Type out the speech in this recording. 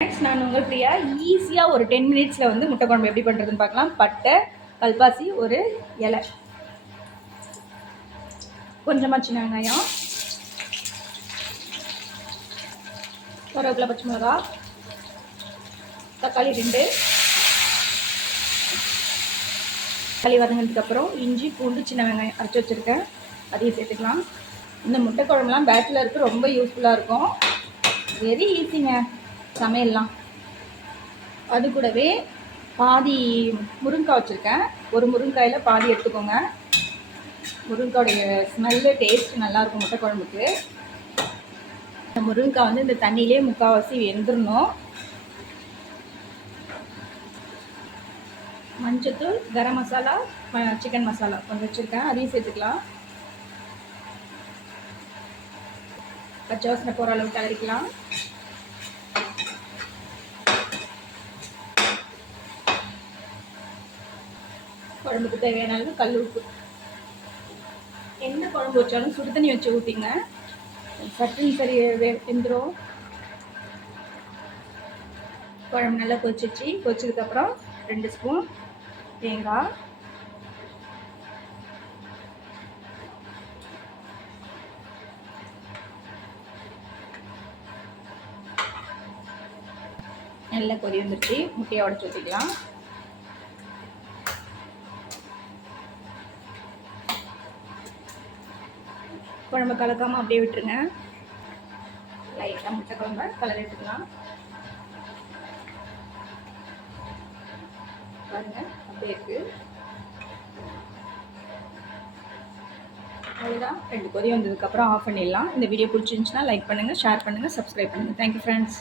Friends நான் உங்கள் பிரியா ஈஸியாக ஒரு டென் மினிட்ஸில் வந்து முட்டை குழம்பு எப்படி பண்ணுறதுன்னு பார்க்கலாம். பட்டை கல்பாசி ஒரு இலை. கொஞ்சமாக சின்ன வெங்காயம். கருவேப்பிலை பச்சை மிளகா. தக்காளி ரெண்டு. தக்காளி வதங்கினதுக்கப்புறம் இஞ்சி பூண்டு சின்ன வெங்காயம் அரைச்சி வச்சுருக்கேன். அதையும் சேர்த்துக்கலாம். இந்த முட்டை குழம்புலாம் பேச்சுலருக்கு ரொம்ப யூஸ்ஃபுல்லாக இருக்கும். வெரி ஈஸிங்க சமையல்லாம். அது கூடவே பாதி முருங்காய் வச்சுருக்கேன். ஒரு முருங்காயில் பாதி எடுத்துக்கோங்க. முருங்காவுடைய ஸ்மெல்லு டேஸ்ட் நல்லாயிருக்கும் முட்டை குழம்புக்கு இந்த முருங்காய் வந்து இந்த தண்ணியிலே முக்கால்வாசி வெந்துடணும் மஞ்சத்தூள் கரம் மசாலா சிக்கன் மசாலா கொஞ்சம் வச்சுருக்கேன். அதையும் சேர்த்துக்கலாம். பச்சை வாசனை போகிற அளவுக்கு கலரிக்கலாம் குழம்புக்கு தேவையான அளவு கல் உப்பு. எந்த குழம்பு வச்சாலும் சுடு தண்ணி வச்சு ஊற்றிங்க சட்டுன்னு சரி வே- வெந்துடும் குழம்பு நல்லா கொச்சிச்சு கொதிச்சதுக்கப்புறம் ரெண்டு ஸ்பூன் தேங்காய். நல்லா கொதி வந்துருச்சு. முட்டையை உடச்சி ஊற்றிக்கலாம் குழம்பு கலக்காமல் அப்படியே விட்டுருங்க. லைட்டாக முட்டை குழம்ப கலர் எடுத்துக்கலாம். பாருங்க அப்படியே இருக்கு. அவ்வளோதான் ரெண்டு கொதி வந்ததுக்கப்புறம் ஆஃப் பண்ணிடலாம். இந்த வீடியோ பிடிச்சிருந்துச்சுன்னா லைக் பண்ணுங்கள் ஷேர் பண்ணுங்கள் சப்ஸ்கிரைப் பண்ணுங்கள் தேங்க்யூ ஃப்ரெண்ட்ஸ்